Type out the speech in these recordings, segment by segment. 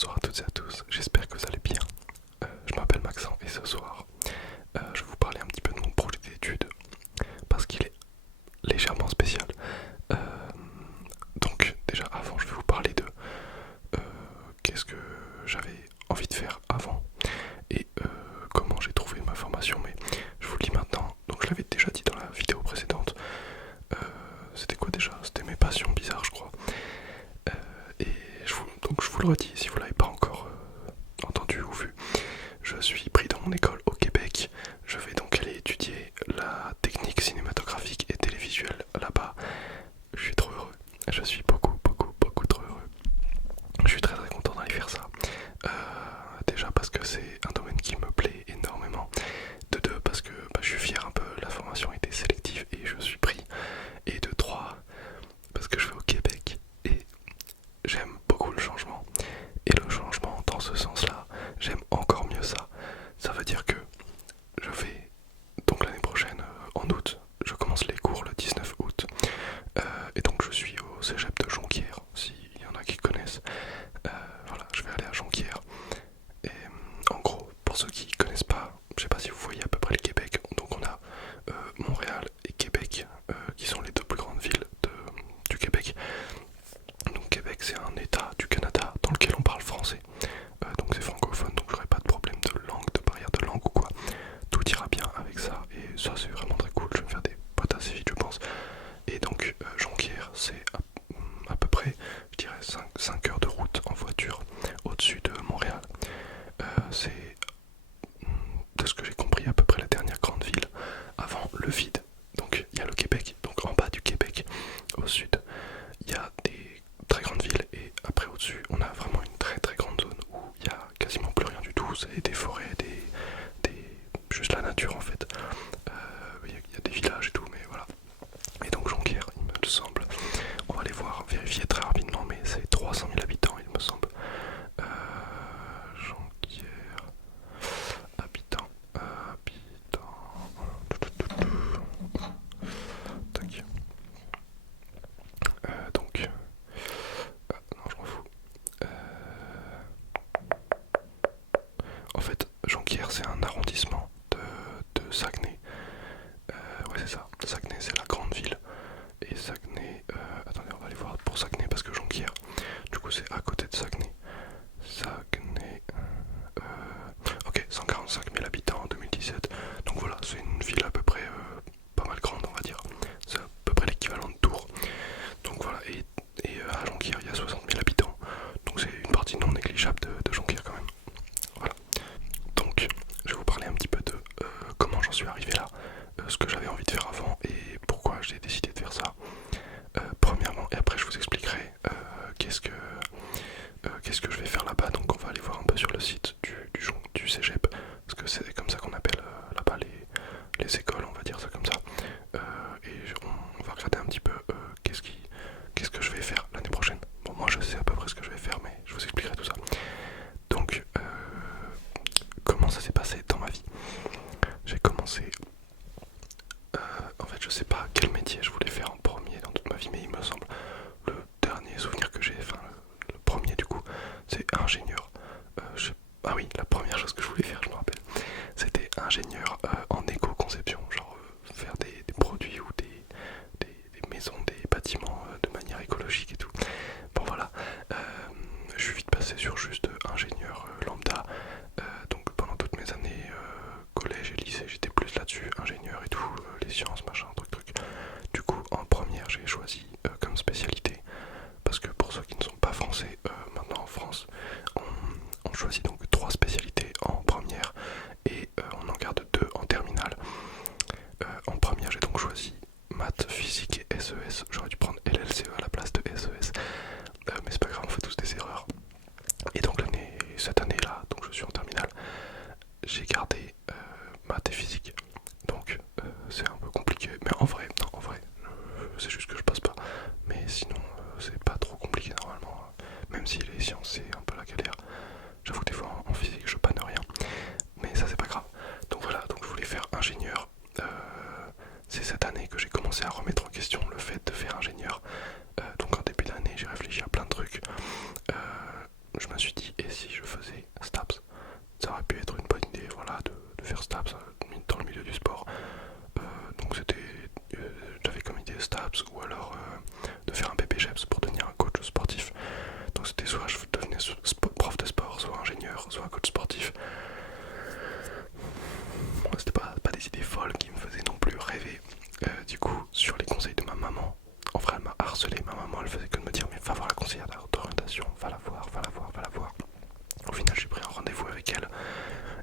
bonsoir à toutes et à tous, j'espère que vous allez bien. Je m'appelle Maxent et ce soir, je vais vous parler un petit peu de mon projet d'études parce qu'il est légèrement spécial. Euh, donc déjà avant, je vais vous parler de qu'est-ce que j'avais envie de faire avant et comment j'ai trouvé ma formation, mais je vous le dis maintenant. Donc je l'avais déjà dit dans la vidéo précédente. Euh, C'était quoi déjà? C'était mes passions bizarres, je crois. Et donc je vous le redis si vous l'avez pas encore entendu ou vu. Je suis pris dans mon école au Québec. Je vais donc aller étudier la technique cinématographique et télévisuelle là-bas. Je suis trop heureux. Je suis beaucoup trop heureux. Je suis très content d'aller faire ça. Déjà parce que c'est un domaine qui me plaît énormément. De deux parce que je suis fier un peu. La formation était sélective et je suis pris. Et de trois parce que je vais au Québec et j'aime beaucoup le changement. Et le changement dans ce sens-là, j'aime encore mieux ça. Ça veut dire que je vais, donc l'année prochaine, en août, je commence les cours le 19 août. Et donc je suis au cégep de Jonquière, s'il y en a qui connaissent. Voilà, je vais aller à Jonquière. Et en gros, pour ceux qui connaissent pas, je sais pas si vous voyez à peu près le Québec. Donc on a Montréal et Québec, qui sont les deux plus grandes villes du Québec. Donc Québec, c'est un état du Canada dans lequel on parle français. Donc c'est francophone, donc j'aurai pas de problème de langue, de barrière de langue ou quoi. Tout ira bien avec ça et ça c'est vraiment très cool. Je vais me faire des potes assez vite, je pense. Et donc Jonquière, c'est à peu près, je dirais 5 heures de route en voiture au-dessus de Montréal. C'est de ce que j'ai compris à peu près la dernière grande ville avant le vide. Donc il y a le Québec, donc en bas du Québec, au sud, il y a des très grandes villes et après au-dessus on a vraiment une très grande zone où il y a quasiment plus rien du tout. C'est des forêts, juste la nature en fait. Il y a des villages et tout, mais voilà. Et donc Jonquière, il me semble, on va aller voir, vérifier très rapidement, mais c'est 300 000 habitants il me semble. Jonquière, habitants, tac. Donc, non je m'en fous. En fait, Jonquière c'est un arrondissement de Saguenay. Ouais c'est ça, Saguenay c'est la grande ville. Et Saguenay, attendez on va aller voir pour Saguenay parce que Jonquière, du coup c'est à côté de Saguenay. Saguenay, ok 145 000 habitants en 2017. Donc voilà, c'est une ville à peu près pas mal grande on va dire. C'est à peu près l'équivalent de Tours. Donc voilà, et à Jonquière il y a 60 000 habitants. Donc c'est une partie non négligeable de Jonquière quand même. Voilà. Donc je vais vous parler un petit peu de comment j'en suis arrivé là, ce que j'avais envie de faire avant et pourquoi j'ai décidé de faire ça. Premièrement, et après je vous expliquerai qu'est-ce que je vais faire là-bas. Donc on va aller voir un peu sur le site du cégep, parce que c'est comme ça qu'on appelle là-bas les écoles, on va dire ça comme ça. Et on va regarder un petit peu qu'est-ce que je vais faire l'année prochaine. Bon, moi je sais à peu près ce que je vais faire, mais je vous expliquerai tout ça. Donc comment ça s'est passé dans ma vie? J'ai commencé, en fait je sais pas quel métier je voulais faire en premier dans toute ma vie, mais il me semble le dernier souvenir que j'ai, enfin le premier du coup, c'est ingénieur. Ah oui, la première chose que je voulais faire, je me rappelle, c'était ingénieur en éco-conception, genre faire des produits ou des maisons, des bâtiments de manière écologique et tout. Bon voilà, je suis vite passé sur juste ingénieur lambda. Donc pendant toutes mes années collège et lycée, j'étais plus là-dessus, ingénieur et tout, les sciences, machin, truc. Du coup, en première, j'ai choisi comme spécialité, parce que pour ceux qui ne sont pas français, maintenant en France, on choisit donc 3 spécialités en première et on en garde 2 en terminale. En première, j'ai donc choisi maths, physique et SES. J'aurais dû prendre LLCE à la place de SES, mais c'est pas grave, on fait tous des erreurs. Et donc cette année-là, donc je suis en terminale, j'ai gardé maths et physique. Donc c'est un peu compliqué, mais en vrai, non, en vrai, c'est juste que je passe pas. Mais sinon, c'est pas trop compliqué normalement. Même si les sciences c'est un peu la galère. J'avoue que des fois en physique je panne rien, mais ça c'est pas grave. Donc voilà, donc je voulais faire ingénieur. C'est cette année que j'ai commencé à remettre en question le fait de faire ingénieur. Donc en début d'année j'ai réfléchi à plein de trucs. Je me suis dit, et faire STAPS dans le milieu du sport. Donc j'avais comme idée STAPS ou alors de faire un BPGEPS pour devenir un coach sportif. Donc c'était soit je devenais prof de sport, soit ingénieur, soit coach sportif. Bon, c'était pas des idées folles qui me faisaient non plus rêver. Du coup, sur les conseils de ma maman, en vrai elle m'a harcelé, ma maman elle faisait que de me dire mais va voir la conseillère d'orientation, va la voir, va la voir, va la voir. Au final j'ai pris un rendez-vous avec elle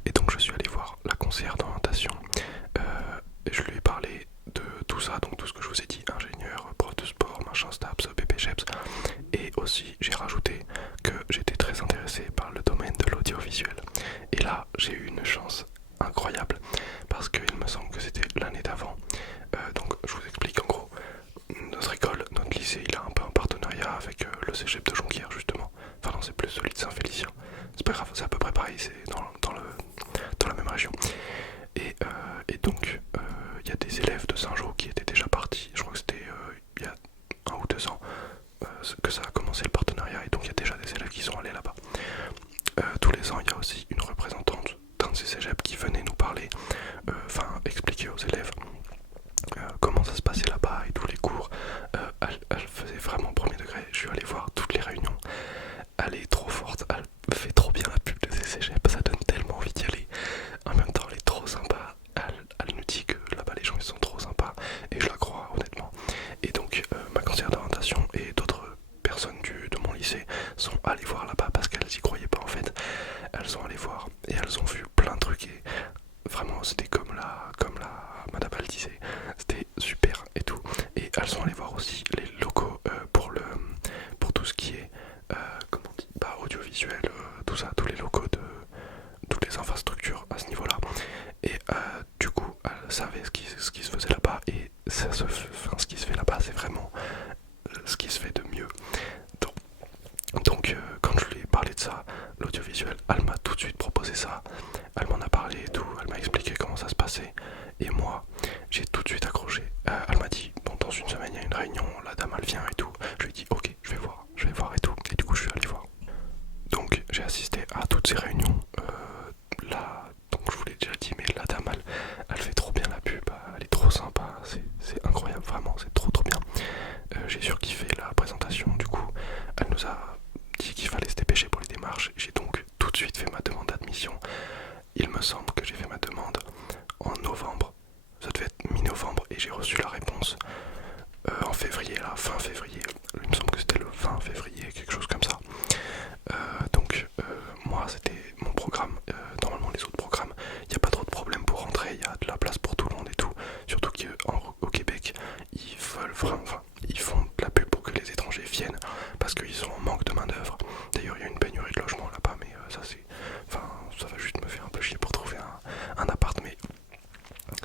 et donc je suis allé voir la conseillère d'orientation et je lui ai parlé de tout ça, donc tout ce que je vous ai dit, ingénieur, prof de sport, machin STAPS, BPGEPS, et aussi j'ai rajouté que j'étais très intéressé par le domaine de l'audiovisuel. Et là j'ai eu une chance incroyable parce qu'il me semble que c'était l'année d'avant. Donc je vous explique en gros, notre école, notre lycée, il a un peu un partenariat avec le cégep de Jonquière justement. Enfin non, c'est plus celui de Saint-Félicien. C'est pas grave, c'est à peu près pareil, c'est dans la même région. Et donc il y a des élèves de Saint-Jean qui étaient déjà partis. Je crois que c'était il y a 1 ou 2 ans que ça a commencé le partenariat, et donc il y a déjà des élèves qui sont allés là-bas. Tous les ans il y a aussi une représentante d'un de ces cégeps qui venait nous parler, expliquer aux élèves comment ça se passait là-bas et tous les cours. Elle faisait vraiment premier degré, je suis allé voir toutes les réunions. Elle est trop forte, elle fait trop bien la pub de ces cégeps, ça donne tellement envie d'y aller. En même temps elle est trop sympa, elle nous dit que là-bas les gens ils sont trop sympas, et je la crois honnêtement. Et donc ma conseillère d'orientation et d'autres personnes de mon lycée sont allées voir là-bas parce qu'elles y croyaient pas en fait. Elles sont allées voir et elles ont vu plein de trucs et vraiment c'était comme la madame elle disait, c'était super et tout. Et elles sont allées voir aussi les locaux pour tout ce qui est comment on dit, audiovisuel, tout ça, tous les locaux de toutes les infrastructures à ce niveau-là. Et du coup elles savaient ce qui se faisait là-bas, et ce qui se fait là-bas c'est vraiment ce qui se fait de mieux. Donc quand je lui ai parlé de ça, l'audiovisuel, elle m'a tout de suite proposé ça. Elle m'en a parlé et tout, elle m'a expliqué comment ça se passait. Et moi, j'ai tout de suite accroché. Elle m'a dit, bon, dans une semaine il y a une réunion, la dame elle vient et tout. Je lui ai dit, ok, je vais voir et tout. Et du coup je suis allé voir. Donc j'ai assisté à toutes ces réunions. Donc je vous l'ai déjà dit, mais la dame elle fait trop bien la pub, elle est trop sympa, c'est incroyable, vraiment, c'est trop bien. J'ai surkiffé la présentation, du coup elle nous a dit qu'il fallait se dépêcher pour les démarches. J'ai donc tout de suite fait ma demande d'admission. Il me semble que j'ai fait ma demande en novembre, ça devait être mi-novembre, et j'ai reçu la réponse en février, là, fin février. Il me semble que c'était le 20 février, quelque chose comme ça. Donc moi c'était mon programme. Normalement les autres programmes, il n'y a pas trop de problème pour rentrer, il y a de la place pour tout le monde et tout. Surtout qu'au Québec, ils font de la pub pour que les étrangers viennent parce qu'ils sont en manque de main d'œuvre. D'ailleurs il y a une pénurie de logement là-bas, mais ça va juste me faire un peu chier pour trouver un appart, mais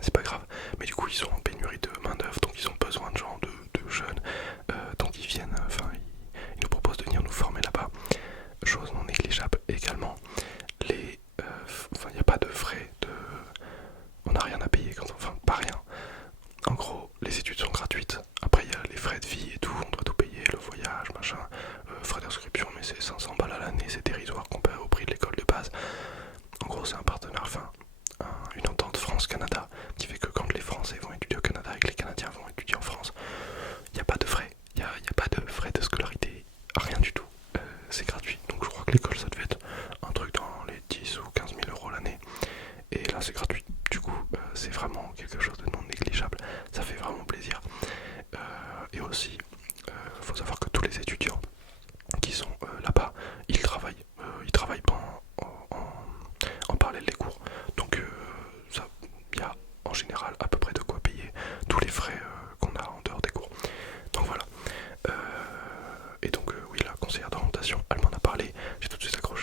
c'est pas grave. Mais du coup ils sont en pénurie de main d'œuvre, donc ils ont besoin de gens, de jeunes. Donc ils viennent, ils nous proposent de venir nous former là-bas. Chose non négligeable également, il n'y a pas de frais, on n'a rien à payer pas rien. En gros, les études sont gratuites. Après, il y a les frais de vie et tout, on doit tout payer, le voyage, machin, frais d'inscription, mais c'est 500 balles à l'année, c'est dérisoire comparé au prix de l'école de base. En gros, c'est un partenaire, une entente France-Canada qui fait que quand les Français vont étudier au Canada et que les Canadiens vont étudier en France, il n'y a pas de frais, il n'y a pas de frais de scolarité, rien du tout. C'est gratuit, donc je crois que l'école ça devait être un truc dans les 10 ou 15 000 euros l'année, et là c'est gratuit. Du coup c'est vraiment quelque chose de non négligeable, ça fait vraiment plaisir. Et aussi faut savoir que tous les étudiants qui sont là-bas, ils travaillent pas en parallèle des cours, donc il y a en général à peu près de quoi payer tous les frais qu'on a en dehors des cours. Donc voilà. Et donc oui, la conseillère d'orientation, elle m'en a parlé, j'ai tout de suite accroché.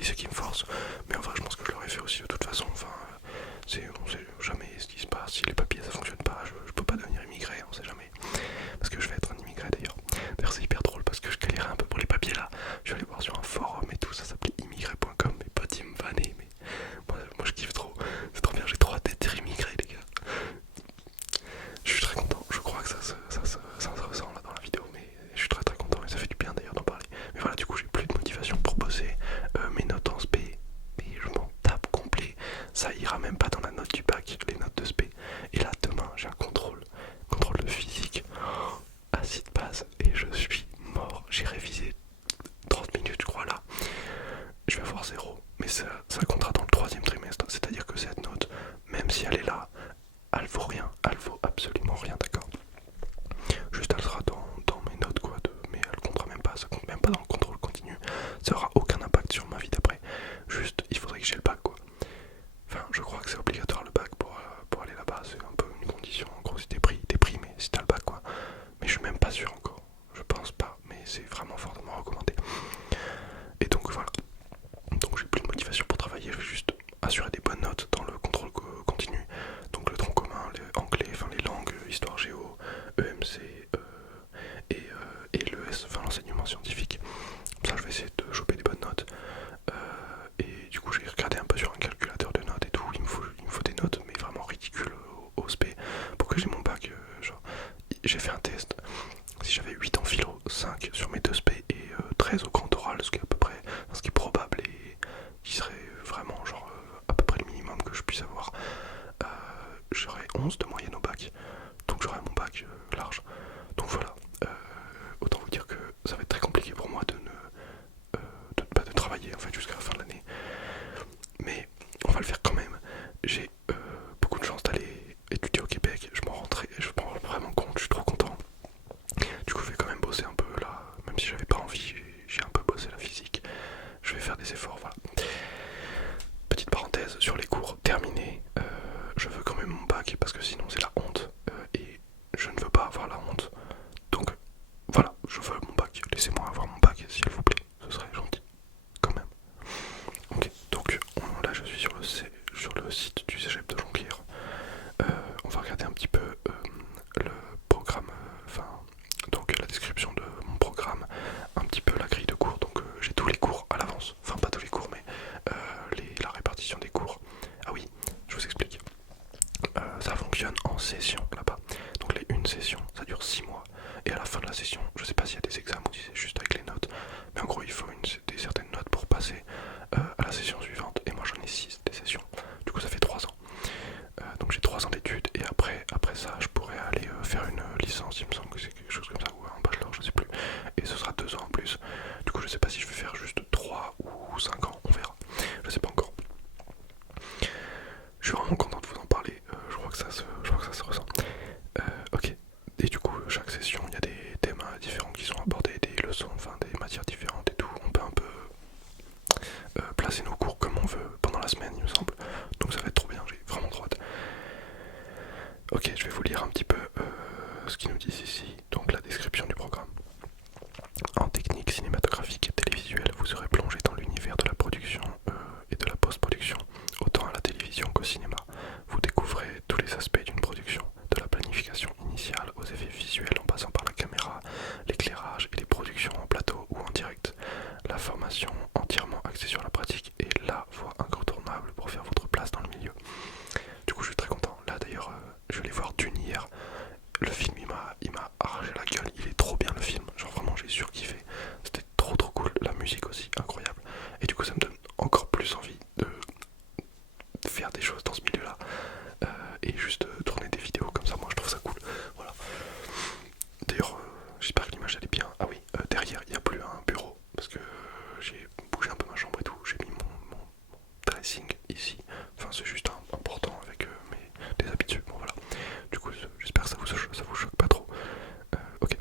police et qui me force. Mais en vrai, je pense que je l'aurais fait aussi de toute façon. Enfin, on sait jamais ce qui se passe. Si les papiers ça fonctionne pas, je peux pas devenir immigré, on sait jamais. Parce que je vais être un immigré d'ailleurs. D'ailleurs, c'est hyper drôle parce que je galérais un peu pour les papiers là. Je suis allé voir sur un forum et tout, ça s'appelait immigré.com. Mes potes ils me vannaient, mais moi je kiffe trop. C'est trop bien, j'ai trop hâte d'être immigré, les gars. Je suis très content, je crois que ça se ressent là dans la vidéo, mais je suis très très content et ça fait du bien d'ailleurs d'en parler. Mais voilà, du coup j'ai plus de motivation pour bosser, mes notes en spé, mais je m'en tape complet, ça ira même pas dans la note du bac, les notes de spé. Et là demain j'ai un contrôle de physique, acide base, et je suis mort, j'ai révisé 30 minutes je crois là, je vais avoir 0, mais ça comptera dans le troisième trimestre, c'est-à-dire que cette note, même si elle est là, elle vaut rien, elle vaut absolument rien, d'accord. Juste elle sera dans mes notes quoi, mais elle comptera même pas, ça compte même pas dans le contrôle continu, ça aura aucun impact sur ma vie d'après. Juste il faudrait que j'ai le bac quoi. Enfin je crois que c'est obligatoire le bac pour aller là-bas, c'est un peu une condition, en gros si t'es pris mais si t'as le bac quoi. Mais je suis même pas sûr encore, je pense pas, mais c'est vraiment fortement recommandé. Et donc voilà, donc j'ai plus de motivation pour travailler, je vais juste assurer des bonnes notes dans le contrôle continu. Donc le tronc commun, les anglais, enfin les langues, histoire géo, EMC et l'ES, enfin l'enseignement scientifique. Comme ça je vais essayer de choper des bonnes notes. Et du coup j'ai regardé un peu sur un calculateur de notes et tout, il me faut des notes mais vraiment ridicules au SP pour que j'ai mon bac. Genre j'ai fait un test, si j'avais 8 en philo, 5 sur mes 2 SP et 13 au grand oral, ce qui est à peu près, ce qui est probable et qui serait vraiment genre à peu près le minimum que je puisse avoir, j'aurais 11 de moyenne au bac, donc j'aurais mon bac large. Donc voilà, autant vous dire que ça va être très compliqué pour moi de travailler en fait jusqu'à la fin de l'année. Mais on va le faire quand même. J'ai beaucoup de chance d'aller étudier au Québec, je m'en rends vraiment compte, je suis trop content. Du coup je vais quand même bosser un peu là, même si j'avais pas envie, j'ai un peu bossé la physique. Je vais faire des efforts, voilà. Petite parenthèse sur les cours terminés, je veux quand même mon bac parce que sinon c'est la honte et je ne veux pas avoir la honte. Donc voilà, je veux mon bac, laissez-moi avoir mon bac s'il vous plaît, ce serait gentil quand même. Ok, donc là je suis sur le site du cégep de Jonquière. On va regarder un petit peu le programme, donc la description de mon programme, un petit peu la grille de cours. Donc j'ai tous les cours à l'avance, enfin pas tous les cours mais la répartition des cours. Ah oui, je vous explique. Ça fonctionne en session là-bas. Donc les une session, ça dure 6 mois. Et à la fin de la session, je sais pas s'il y a des examens ou si c'est juste avec les notes, mais en gros il faut des certaines notes pour passer à la session suivante. Et moi j'en ai 6 des sessions. Du coup ça fait 3 ans. Donc j'ai 3 ans d'études et après ça je pourrais aller faire une licence, il me semble que c'est quelque chose comme ça, ou un bachelor, je sais plus. Et ce sera 2 ans en plus. Du coup je sais pas si je vais faire juste 3 ou 5 ans, on verra. Je sais pas encore. Je suis vraiment content de vous en parler, je crois que ça se ressent. Ok, et du coup chaque session il y a des thèmes différents qui sont abordés, des leçons, enfin des matières différentes et tout. On peut un peu placer nos cours comme on veut pendant la semaine il me semble. Donc ça va être trop bien, j'ai vraiment trop hâte. Ok, je vais vous lire un petit peu ce qu'ils nous disent ici, donc la description du programme. En technique cinématographique et télévisuelle, vous serez plongé dans l'univers de la production et de la post-production, autant à la télévision qu'au cinéma. Vous découvrez tous les aspects d'une production, de la planification initiale aux effets visuels en passant par la caméra, l'éclairage et les productions en plateau ou en direct. La formation entièrement axée sur la pratique est la voie incontournable pour faire votre place dans le milieu. Du coup je suis très content. Là d'ailleurs je vais voir Dune hier. Le film il m'a arraché la gueule, il est trop bien le film, genre vraiment j'ai surkiffé, c'était trop cool, la musique aussi incroyable, et du coup ça me donne encore plus envie de faire des choses dans ce milieu là, et juste tourner des vidéos comme ça, moi je trouve ça cool, voilà. D'ailleurs j'espère que l'image elle est bien, ah oui, derrière il n'y a plus un bureau, parce que j'ai bougé un peu ma chambre et tout, j'ai mis mon dressing ici, enfin c'est juste important avec des habitudes, bon voilà. Du coup, j'espère que ça vous choque pas trop. Ok.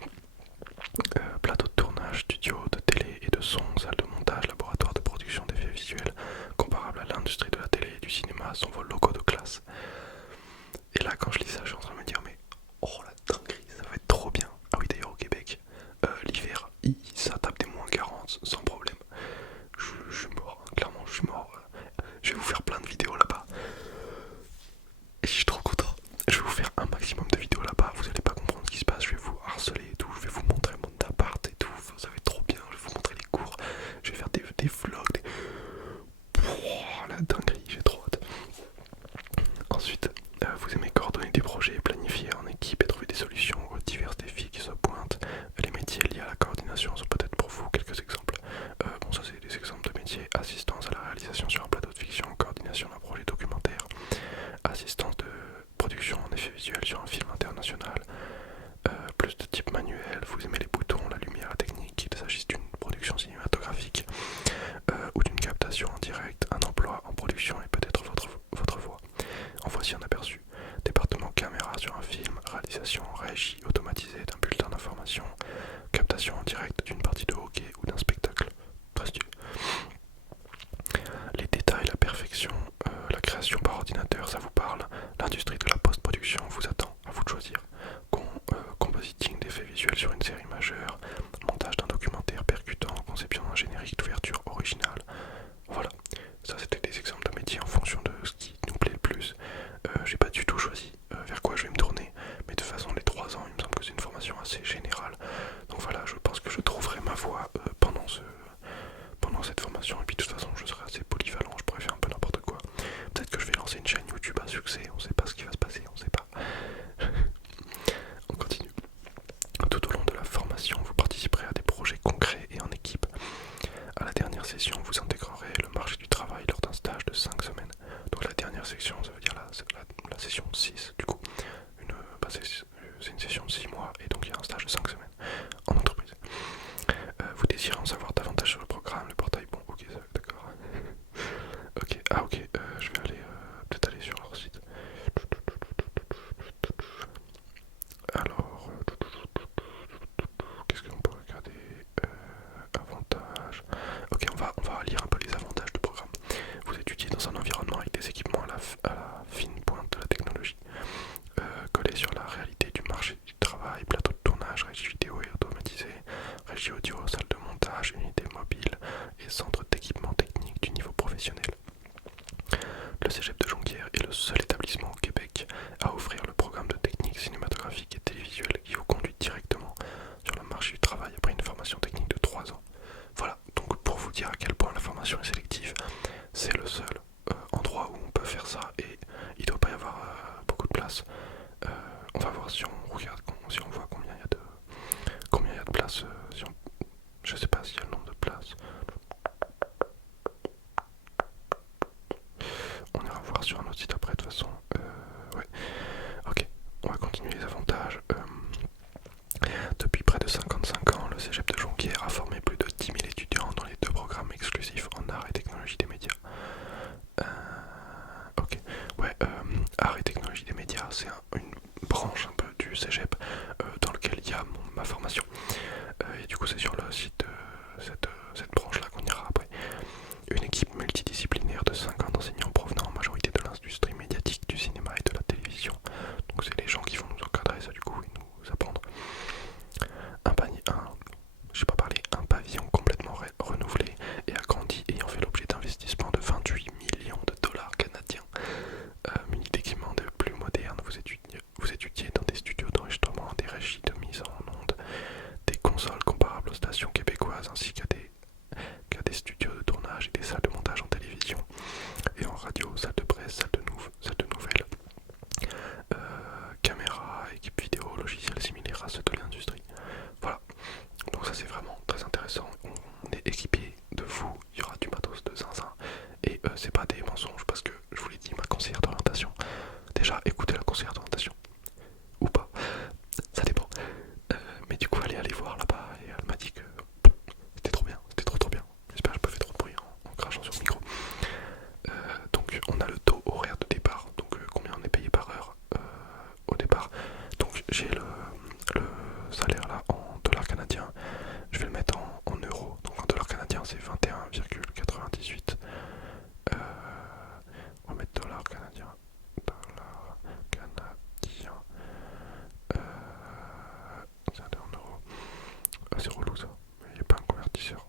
Plateau de tournage, studio de télé et de son, salle de montage, laboratoire de production d'effets visuels, comparable à l'industrie de la télé et du cinéma, sont vos locaux de classe. Et là, quand je lis ça, je suis en train de me dire, mais oh la dinguerie, ça va être trop bien. Ah oui, d'ailleurs, au Québec, l'hiver, ça tape des -40 sans problème. Je suis mort, hein, clairement. emploi en production et peut-être votre voix. En voici un aperçu. Département caméra sur un film, réalisation, régie automatisée d'un bulletin d'information, captation en direct d'une partie de hockey ou d'un spectacle. Très stylé. Les détails, la perfection, la création par ordinateur, ça vous parle. L'industrie de la post-production vous attend, à vous de choisir. Compositing d'effets visuels sur une série majeure, montage d'un documentaire percutant, conception d'un générique d'ouverture originale. Voilà, ça c'était des exemples de métiers en fonction de ce qui nous plaît le plus. J'ai pas du tout choisi vers quoi je vais me tourner, mais de toute façon les 3 ans il me semble que c'est une formation assez générale. Donc voilà, je pense que je trouverai ma voie pendant cette formation, et puis de toute façon je serai assez polyvalent, je pourrais faire un peu n'importe quoi. Peut-être que je vais lancer une chaîne YouTube à succès, on sait pas ce qui va se passer, on sait pas. On continue. Tout au long de la formation, vous participerez à des projets concrets et en équipe. À la dernière session, vous intégrerez le marché du travail lors d'un stage de 5 semaines. Donc la dernière section, ça veut dire la session 6 du coup. C'est une session de 6 mois et donc il y a un stage de 5 semaines en entreprise. Vous désirez en savoir davantage sur le programme, le portail, bon ok, d'accord. Ok, je vais peut-être aller sur leur site. Alors, qu'est-ce qu'on peut regarder? Avantages. Ok, on va lire un peu les avantages du programme. Vous étudiez dans un environnement avec des équipements à la fine pointe de la technologie, collé sur la réalité du marché du travail, plateau de tournage, régie vidéo et automatisé, régie audio, salle de montage, unité mobile et centre d'équipement technique du niveau professionnel. Le Cégep de Jonquière est le seul établissement au Québec à offrir le programme de technique cinématographique et télévisuelle qui vous conduit directement sur le marché du travail après une formation technique de 3 ans. Voilà, donc pour vous dire à quel point la formation est sélective, c'est le seul endroit où on peut faire ça et il ne doit pas y avoir beaucoup de place. On va voir si on regarde, si on voit combien il y a de places. Je sais pas s'il y a le nombre de places. On ira voir sur un autre site après de toute façon. Ouais. Ok, on va continuer les avantages. Depuis près de 55 ans, le Cégep de Jonquière a formé plus de 10 000 étudiants dans les 2 programmes exclusifs en art et technologie des médias. Ok, ouais, art et technologie des médias, c'est une branche un peu du Cégep dans lequel il y a ma formation. Et du coup, c'est sur le site de cette branche-là qu'on ira après. Une équipe multidisciplinaire de 50 enseignants provenant en majorité de l'industrie médiatique, du cinéma et de la télévision. Donc c'est les gens qui vont nous encadrer ça du coup et nous apprendre. Un pavillon complètement renouvelé et agrandi ayant fait l'objet d'investissements de 28 millions de dollars canadiens. Muni d'équipements de plus modernes, vous étudiez dans des studios d'enregistrement, des régies de mise en onde, des consoles comparables aux stations québécoises ainsi qu'à des studios de tournage et des salles de montage en télévision et en radio, salle de presse, salle de nouvelles, caméra, équipe vidéo, logiciels similaires à ceux de l'industrie. Voilà, donc ça c'est vraiment très intéressant. On est équipé de fou, il y aura du matos de zinzin et c'est pas des mensonges parce que je vous l'ai dit, ma conseillère d'orientation, déjà écoutez la conseillère d'orientation ou pas, ça dépend. Mais du coup elle est allée voir là-bas et elle m'a dit que c'était trop bien, c'était trop bien. J'espère que j'ai pas fait trop de bruit en crachant sur le micro. Donc on a le taux horaire de départ, donc combien on est payé par heure au départ. Donc j'ai le salaire là en dollars canadiens, je vais le mettre en euros, donc en dollars canadiens c'est 21,98. On va mettre dollars canadiens, c'est en euros. Ah, c'est relou ça, il n'y a pas un convertisseur.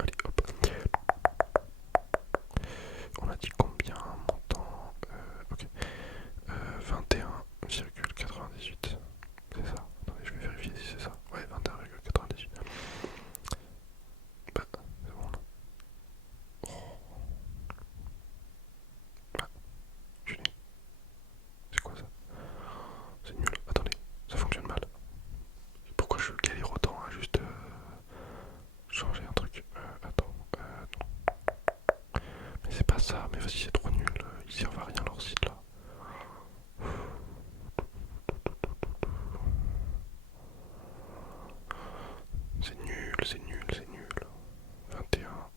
Allez hop. On a dit combien montant ok. 21,98. C'est ça. Attendez, je vais vérifier si c'est ça. Ouais, 21,98. Bah, c'est bon là. Oh. Ah, je suis nul. C'est quoi ça? C'est nul. Attendez, ça fonctionne mal. Pourquoi je galère autant à juste changer un truc? Attends, non. Mais c'est pas ça, mais vas-y, c'est trop nul. Ils servent à rien leur site là. C'est nul, c'est nul, c'est nul. 21.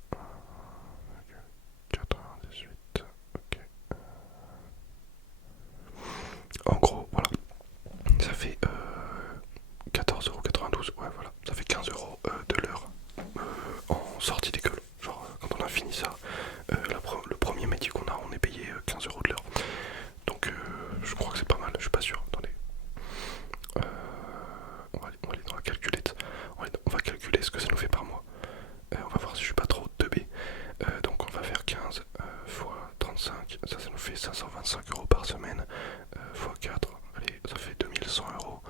enfin fini ça. Le premier métier qu'on a, on est payé 15 € de l'heure. Donc je crois que c'est pas mal, je suis pas sûr. Attendez. On va aller dans la calculette. On va calculer ce que ça nous fait par mois. On va voir si je suis pas trop teubé. Donc on va faire 15 fois 35, ça nous fait 525 € par semaine, fois 4, allez, ça fait 2100 €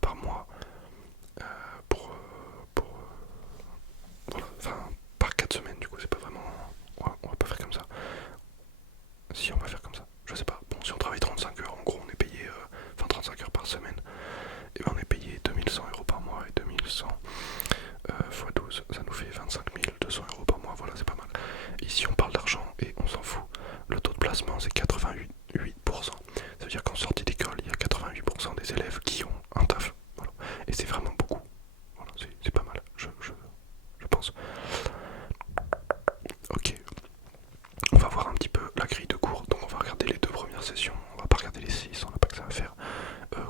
par mois voilà, enfin par 4 semaines du coup c'est pas vraiment, on va pas faire comme ça, si on va faire comme ça, je sais pas, bon si on travaille 35 heures en gros on est payé, 35 heures par semaine, et ben on est payé 2100 € par mois, et 2100 fois 12, ça nous fait 25 200 € par mois, voilà c'est pas mal. Ici on parle d'argent et on s'en fout, le taux de placement c'est 88%, ça veut dire qu'en sortie d'école il y a 88% des élèves qui ont un taf, voilà. Et c'est vraiment beaucoup, voilà, c'est pas mal, je pense. Ok, on va voir un petit peu la grille de cours, donc on va regarder les 2 premières sessions, on va pas regarder les 6, on n'a pas que ça à faire,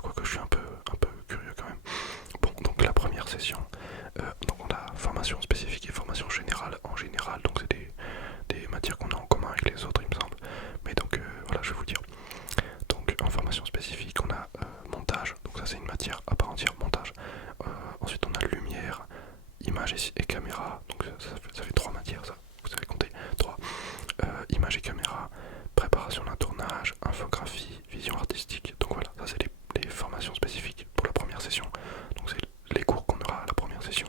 quoique je suis un peu curieux quand même. Bon, donc la première session, donc on a formation spécifique et formation générale. En général, donc c'est des matières qu'on a en commun avec les autres, il me semble. Mais donc voilà, je vais vous dire. Donc en formation spécifique, on a montage. Donc ça c'est une matière à part entière, montage. Ensuite on a lumière, image et caméra. Donc ça fait 3 matières, ça. Vous savez compter 3. Image et caméra, préparation d'un tournage, infographie, vision artistique. Donc voilà, ça c'est les formations spécifiques pour la première session. Donc c'est les cours qu'on aura à la première session.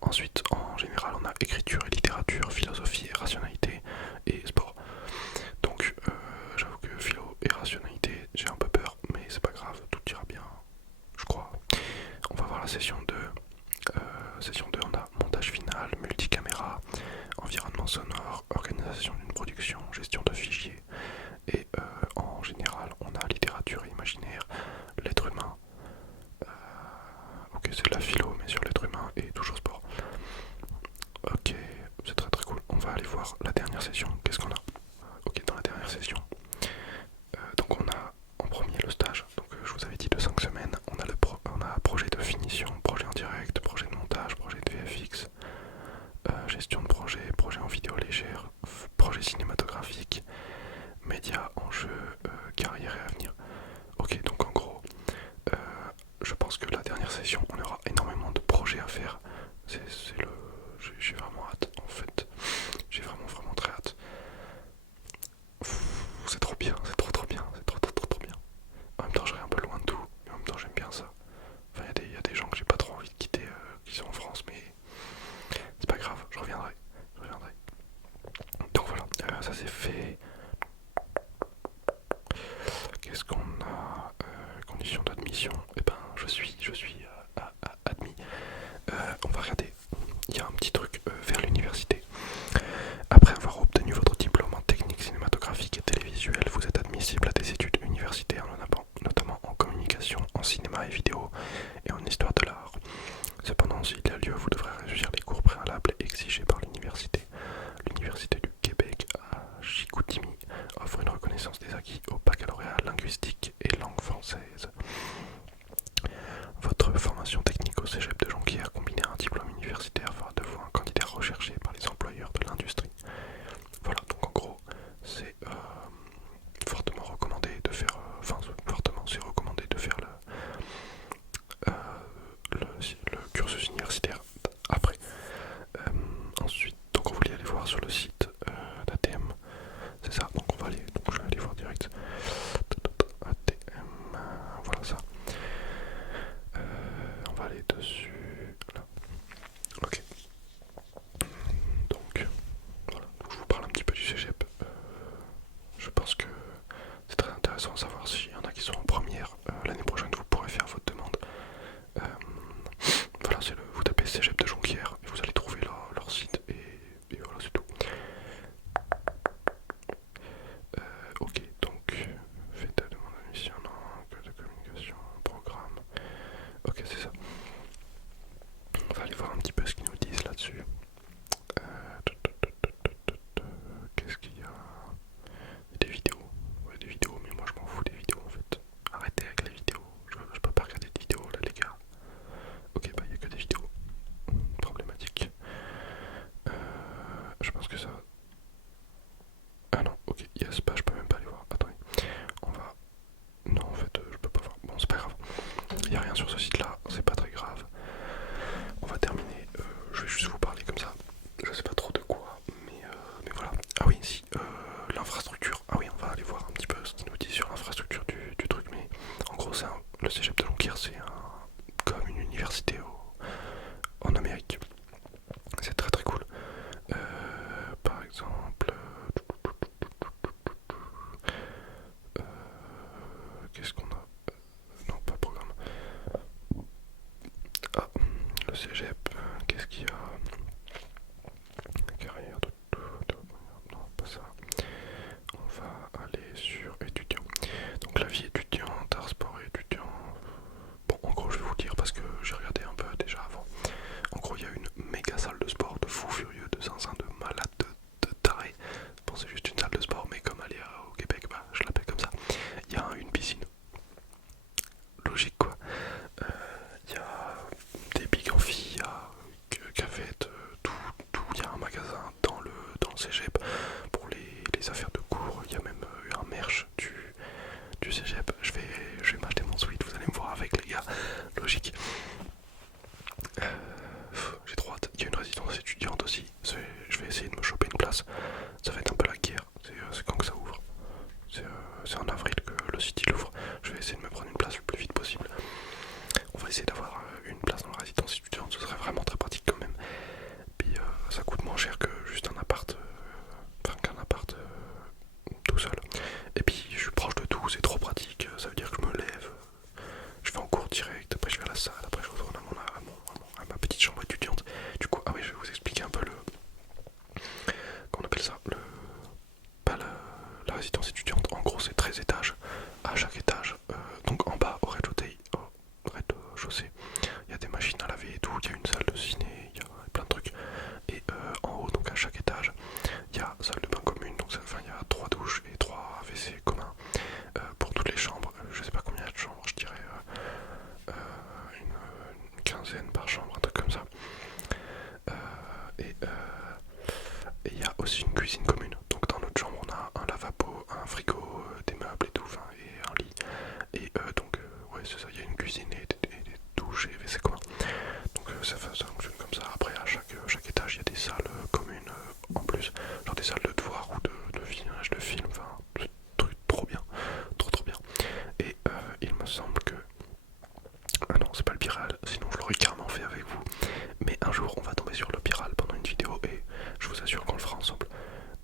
Ensuite, en général, on a écriture et littérature, philosophie et rationalité et sport. Donc, j'avoue que philo et rationalité, j'ai un peu peur, mais c'est pas grave, tout ira bien, je crois. On va voir la session 2. Session 2, on a montage final, multicaméra, environnement sonore, organisation d'une production, gestion de fichiers. Et en général, on a littérature et imaginaire, l'être humain. Ok, c'est de la philo, mais sur l'être humain et toujours sport. Ok, c'est très très cool. On va aller voir la dernière session. Qu'est-ce qu'on a? Ok, dans la dernière session, donc on a en premier le stage. Donc je vous avais dit de 5 semaines. On a projet de finition, projet en direct, projet de montage, projet de VFX, gestion de projet, projet en vidéo légère, projet cinématographique, médias, enjeux, carrière et avenir. Ok, donc en gros, je pense que la dernière session, on aura énormément de projets à faire. J'ai vraiment hâte en fait. J'ai vraiment très hâte. C'est trop bien, c'est trop bien, c'est trop bien. En même temps, je serai un peu loin de tout, mais en même temps, j'aime bien ça. Enfin, il y a des gens que j'ai pas trop envie de quitter, qui sont en France, mais c'est pas grave, je reviendrai. Donc voilà, ça c'est fait. Qu'est-ce qu'on a? Conditions d'admission. Eh ben, je suis admis. On va regarder. Il y a un petit truc vers l'université. Après avoir obtenu votre diplôme en technique cinématographique et télévisuelle, vous êtes admissible à des études universitaires, notamment en communication, en cinéma et vidéo et en histoire de l'art. Cependant, s'il y a lieu, vous devrez réussir les cours préalables exigés par l'université. L'Université du Québec à Chicoutimi offre une reconnaissance des acquis au baccalauréat linguistique et langue française. Votre formation technique au cégep de Jonquière combinée à un diplôme universitaire fera de vous un candidat recherché par les employeurs de l'industrie. Voilà, donc en gros, c'est fortement recommandé de faire, c'est recommandé de faire le cursus universitaire après. Ensuite, donc on voulait aller voir sur le site d'ATM, c'est ça, donc je vais aller voir direct. ATM, cégep pour les affaires de cours. Il y a même eu un merch du cégep. Je vais m'acheter mon sweat, vous allez me voir avec les gars, logique. J'ai trop hâte. Il y a une résidence étudiante aussi. Je vais essayer de me choper une place. Ça va être un peu la guerre. C'est quand que ça ouvre. C'est en avril que le site il ouvre. Je vais essayer de me prendre une place le plus vite possible. On va essayer d'avoir une place dans la résidence étudiante. Ce serait vraiment très pratique quand même. Puis ça coûte moins cher que juste un appart. Enfin qu'un appart tout seul. Et puis je suis proche de tout. C'est trop pratique. Ça veut dire que je me lève. Je vais en cours direct. Après je vais à la salle. Après je retourne à ma petite chambre étudiante. Du coup, ah oui, je vais vous expliquer un peu comment on appelle ça, pas la résidence étudiante. En gros, c'est 13 étages. À chaque étage, donc en bas, au rez-de-chaussée, il y a des machines à laver et tout. Il y a une salle de ciné, il y a plein de trucs. Et en haut, donc à chaque étage, il y a salle de bain commune. Donc il y a 3 douches et 3 WC communs pour toutes les chambres. Je sais pas combien il y a de chambres, je dirais une quinzaine par chambre, un truc comme ça. Et il y a aussi une cuisine commune. Donc dans notre chambre on a un lavabo, un frigo, des meubles et tout, et un lit. Et donc ouais c'est ça, il y a une cuisine et des douches et WC commun. Donc ça fonctionne comme ça. Après à chaque étage il y a des salles communes en plus, genre des salles de devoir ou de visionnage de films, enfin truc trop bien, trop bien. Et il me semble que ah non, c'est pas le Piral, sinon je l'aurais carrément fait avec vous. Mais un jour on va tomber sur le Piral pendant une vidéo et je vous assure qu'on le fera ensemble.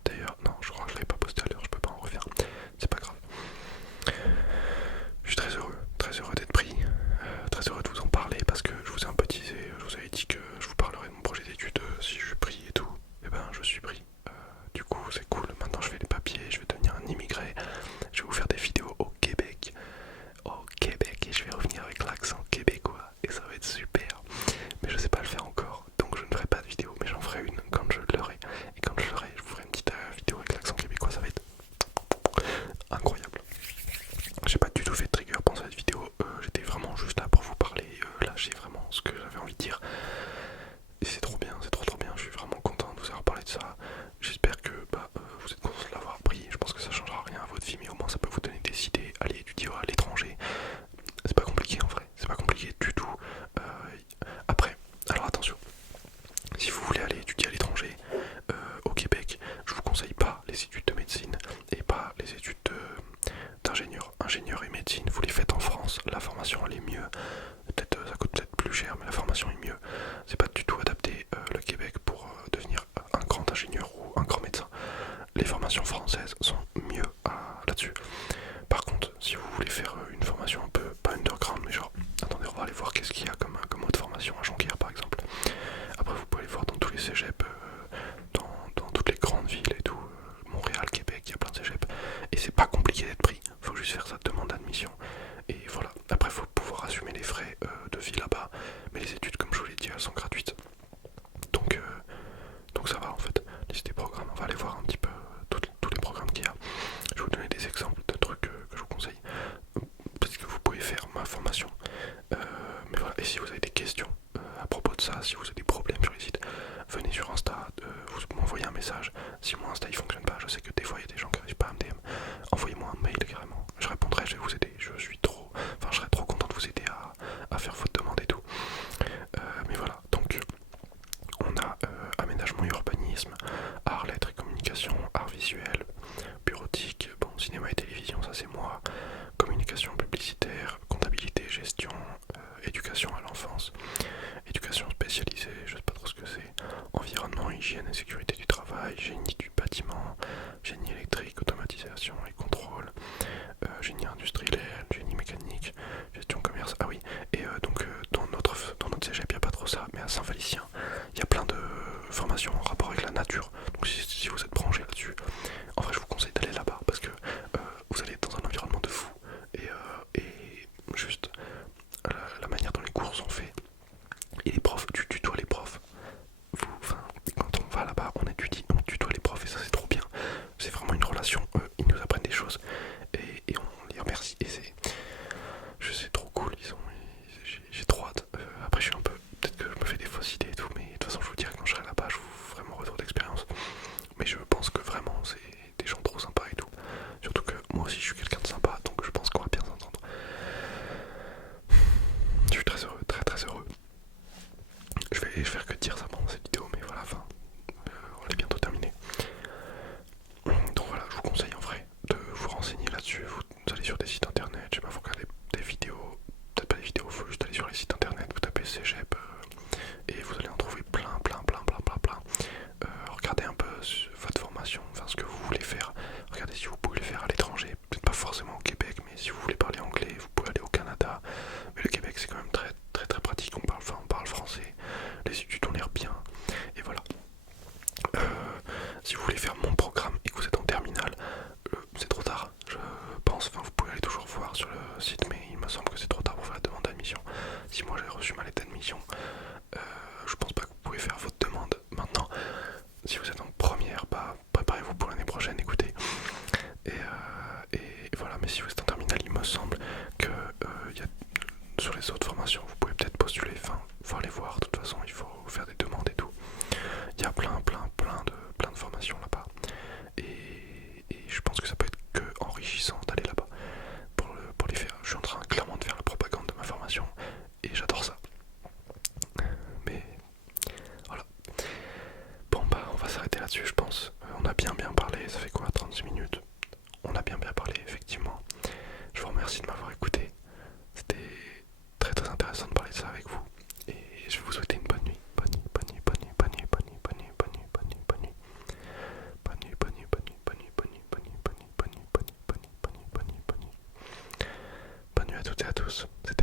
D'ailleurs, non, je crois que je l'avais pas posté à l'heure, je peux pas en refaire. C'est pas grave. Je suis très heureux d'être pris, très heureux de vous en parler parce que je vous ai un peu teasé, je vous avais dit que je vous parlerai de mon projet d'études si je suis pris et tout. Et ben je suis pris. Du coup c'est cool, maintenant je fais les papiers, je vais devenir un immigré. Je vais vous faire des vidéos au Québec. Et je vais revenir avec l'accent québécois et ça va être super. Mais je sais pas le faire encore, donc je ne ferai pas de vidéo, mais j'en ferai une quand je l'aurai. Et quand je l'aurai, je vous ferai une petite vidéo avec l'accent québécois, ça va être incroyable. J'ai pas du tout fait de trigger pendant cette vidéo, j'étais vraiment juste là pour vous parler, lâcher vraiment ce que j'avais envie de dire. Et c'est trop bien, c'est trop bien, je suis vraiment content de vous avoir parlé de ça. J'espère que vous êtes content de l'avoir pris, je pense que ça changera rien à votre vie, mais au moins ça peut vous donner des idées, aller étudier à l'étranger. C'est pas compliqué en vrai, c'est pas compliqué du tout. Après, alors attention, si vous voulez aller étudier à l'étranger, au Québec, je vous conseille pas les études de médecine et pas les études d'ingénieur. Ingénieur et médecine, vous les faites en France, la formation elle est mieux. Peut-être ça coûte peut-être plus cher, mais la formation est mieux. C'est pas du tout adapté le Québec pour devenir un grand ingénieur ou un grand médecin. Les formations françaises sont mieux là-dessus. Par contre, si vous voulez faire une formation un peu, pas underground, mais genre, attendez, on va aller voir qu'est-ce qu'il y a comme autre formation à Jonquière par exemple. Après, vous pouvez aller voir dans tous les cégeps, dans toutes les grandes villes et tout, Montréal, Québec, il y a plein de cégeps. Et c'est pas compliqué d'être pris, faut juste faire sa demande d'admission. Et voilà, après, faut pouvoir assumer les frais de vie là-bas, mais les études, comme je vous l'ai dit, elles sont gratuites. Donc ça va en fait. Liste des programmes, on va aller voir un petit peu tous les programmes qu'il y a. Je vais vous donner des exemples de trucs que je vous conseille. Parce que vous pouvez faire ma formation. Mais voilà, et si vous avez des questions à propos de ça, si vous avez des problèmes sur les sites, venez sur Insta, vous m'envoyez un message. Si mon Insta il fonctionne pas, je sais que des fois il y a des gens qui n'arrivent pas à me DM. Envoyez-moi un mail carrément. Je répondrai, je vais vous aider. Je serais trop content de vous aider à faire votre demande et tout. Mais voilà, donc on a aménagement et urbanisme, art, lettres et communication, art visuel, bureautique, bon, cinéma et télévision, ça c'est moi, communication publicitaire, comptabilité, gestion, éducation à l'enfance, éducation spécialisée, je sais pas trop ce que c'est, environnement, hygiène et sécurité du travail, génie du bâtiment, génie électrique, automatisation et contrôle, génie industriel, ce que vous voulez faire. Regardez si vous pouvez le faire à l'étranger, peut-être pas forcément au Québec, mais si vous voulez parler anglais, vous pouvez aller au Canada. Mais le Québec c'est quand même très très très pratique, on parle français, les études ont l'air bien, et voilà. Si vous voulez faire mon programme et que vous êtes en terminale, c'est trop tard, je pense, enfin vous pouvez aller toujours voir sur le site, mais il me semble que c'est trop tard pour faire la demande d'admission. Si moi j'ai reçu ma lettre d'admission, je pense pas que vous pouvez faire votre demande maintenant. Si vous êtes en première, bah, préparez-vous pour l'année prochaine, écoutez. Et voilà, mais si vous êtes en terminale, il me semble que sur les autres formations, vous pouvez peut-être postuler, enfin, faut aller voir, de toute façon, il faut faire des demandes et tout. Il y a plein de formations là-bas. Et je pense que ça peut être que enrichissant d'aller là-bas pour les faire. Je suis en train clairement de faire la propagande de ma formation et j'adore ça. Mais voilà. Bon bah on va s'arrêter là-dessus je pense. On a bien parlé, ça fait quoi 36 minutes. On a bien parlé effectivement. Je vous remercie de m'avoir écouté. C'était très très intéressant de parler de ça avec vous. Et je vais vous souhaiter une bonne nuit. Bonne nuit, bonne nuit, bonne nuit, bonne nuit, bonne nuit, bonne nuit, bonne nuit, bonne nuit, bonne nuit. Bonne nuit, bonne nuit, bonne nuit, bonne nuit, bonne nuit, bonne nuit, bonne nuit, bonne nuit, bonne nuit, bonne nuit, bonne nuit, bonne nuit, bonne nuit. Bonne nuit à toutes et à tous. C'était